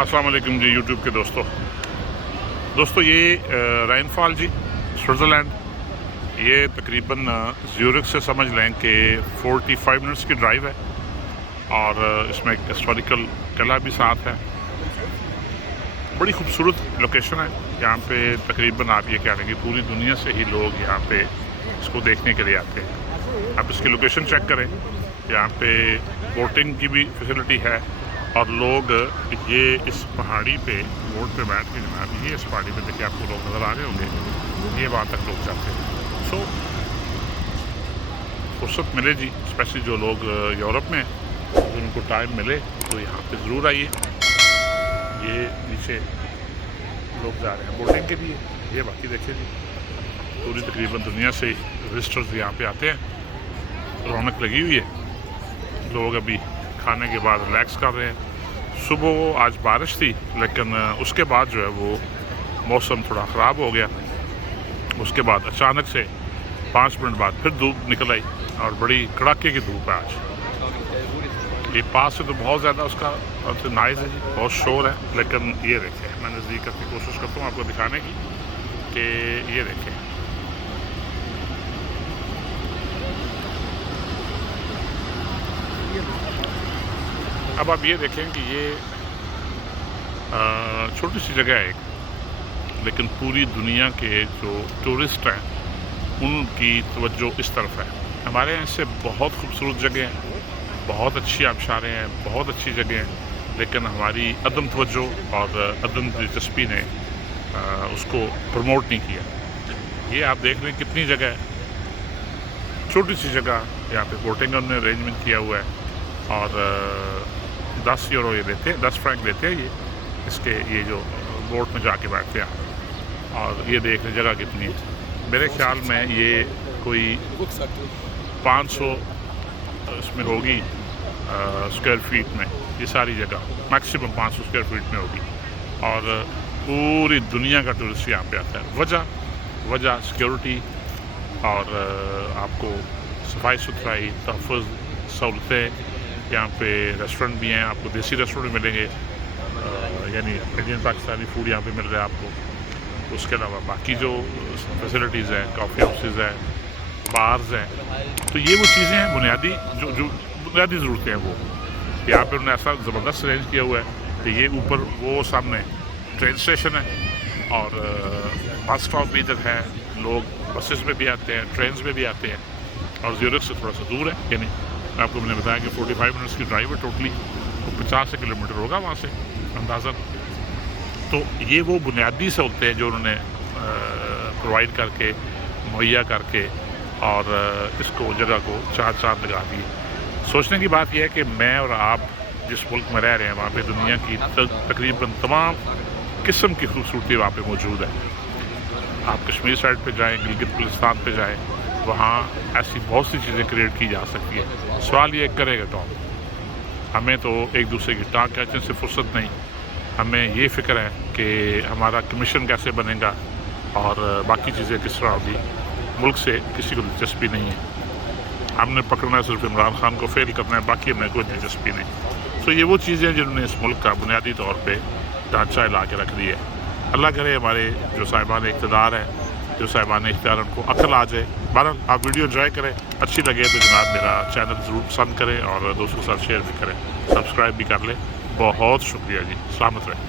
अस्सलाम वालेकुम जी यूट्यूब के दोस्तों ये रेनफॉल जी स्विट्ज़रलैंड, ये तकरीबन ज़्यूरिख से समझ लें कि 45 मिनट्स की ड्राइव है और इसमें एक हिस्टोरिकल किला भी साथ है। बड़ी खूबसूरत लोकेशन है। यहाँ पे तकरीबन आप ये कह रहे हैं कि पूरी दुनिया से ही लोग यहाँ पे इसको देखने के लिए आते हैं। आप इसकी लोकेशन चेक करें, यहाँ पे बोटिंग की भी फैसिलिटी है और लोग ये इस पहाड़ी पे बोट पे बैठ के जनाब ये इस पहाड़ी पे देखिए आपको लोग नज़र आ रहे होंगे, ये वहाँ तक लोग जाते हैं। सो फुर्सत मिले जी, स्पेशली जो लोग यूरोप में अगर उनको टाइम मिले तो यहाँ पे ज़रूर आइए। ये नीचे लोग जा रहे हैं बोटिंग के लिए, ये बाकी देखिए जी पूरी तकरीबन दुनिया से विजिटर्स यहाँ पे आते हैं। रौनक लगी हुई है, लोग अभी खाने के बाद रिलैक्स कर रहे हैं। सुबह आज बारिश थी लेकिन उसके बाद जो है वो मौसम थोड़ा ख़राब हो गया। उसके बाद अचानक से 5 मिनट बाद फिर धूप निकल आई और बड़ी कड़ाके की धूप है आज। ये पास से तो बहुत ज़्यादा उसका नॉइज़ है जी, बहुत शोर है, लेकिन ये देखें मैं नज़दीक करके कोशिश करता हूँ आपको दिखाने की कि ये देखें अब आप ये देखें कि ये छोटी सी जगह है एक, लेकिन पूरी दुनिया के जो टूरिस्ट हैं उनकी तवज्जो इस तरफ है। हमारे यहाँ से बहुत खूबसूरत जगह हैं, बहुत अच्छी आबशारें हैं, बहुत अच्छी जगह हैं, लेकिन हमारी अदम तवज्जो और अदम दिलचस्पी ने उसको प्रमोट नहीं किया। ये आप देख लें कितनी जगह है, छोटी सी जगह, यहाँ पे बोटिंग हमने अरेंजमेंट किया हुआ है और 10 यूरो ये देते हैं, 10 फ्रैंक देते हैं ये इसके, ये जो बोट में जाके बैठते हैं। और ये देख लें जगह कितनी है, मेरे ख्याल में ये कोई 500 इसमें होगी स्क्वायर फीट में, ये सारी जगह मैक्सिमम 500 स्क्वायर फीट में होगी और पूरी दुनिया का टूरिस्ट यहाँ पे आता है। वजह सिक्योरिटी और आपको सफाई सुथराई, तहफ़्फ़ुज़, सहूलतें। यहाँ पे रेस्टोरेंट भी हैं, आपको देसी रेस्टोरेंट मिलेंगे, यानी इंडियन पाकिस्तानी फूड यहाँ पे मिल रहा है आपको। उसके अलावा बाकी जो फैसिलिटीज़ हैं, कॉफ़ी हाउसेज़ हैं, बार्स हैं, तो ये वो चीज़ें हैं बुनियादी जो बुनियादी ज़रूरतें हैं वो यहाँ पे उन्होंने ऐसा ज़बरदस्त अरेंज किया हुआ है कि ये ऊपर वो सामने ट्रेन स्टेशन है और बस स्टॉप भी इधर है, लोग बसेस में भी आते हैं, ट्रेन में भी आते हैं और ज़्यूरिख से थोड़ा सा दूर है, यानी आपको मैंने बताया कि 45 मिनट्स की ड्राइव है टोटली, तो 50 किलोमीटर होगा वहाँ से अंदाज़ा। तो ये वो बुनियादी सहूलतें हैं जो उन्होंने प्रोवाइड करके मुहैया करके और इसको जगह को चार चांद लगा दिए। सोचने की बात यह है कि मैं और आप जिस मुल्क में रह रहे हैं वहाँ पे दुनिया की तकरीबन तमाम किस्म की खूबसूरती वहाँ पे मौजूद है। आप कश्मीर साइड पे जाएँ, गिलगित बल्तिस्तान पे जाएँ, वहाँ ऐसी बहुत सी चीज़ें क्रिएट की जा सकती है। सवाल ये करेगा कौन? हमें तो एक दूसरे की टाँग खींचने से फुर्सत नहीं, हमें ये फ़िक्र है कि हमारा कमीशन कैसे बनेगा और बाकी चीज़ें किस तरह होगी। मुल्क से किसी को दिलचस्पी नहीं है, हमने पकड़ना है सिर्फ इमरान खान को फेल करना है, बाकी हमें कोई दिलचस्पी नहीं। तो ये वो चीज़ें जिन्होंने इस मुल्क का बुनियादी तौर पर ढांचा ला के रख दिया है। अल्लाह करे हमारे जो साहिबान इक़्तिदार हैं, जो साहिबान इख्तियार, उनको अक्ल आ जाए। बहरहाल आप वीडियो एंजॉय करें, अच्छी लगे तो जनाब मेरा चैनल ज़रूर पसंद करें और दोस्तों के साथ शेयर भी करें, सब्सक्राइब भी कर लें। बहुत शुक्रिया जी, सलामत रहें।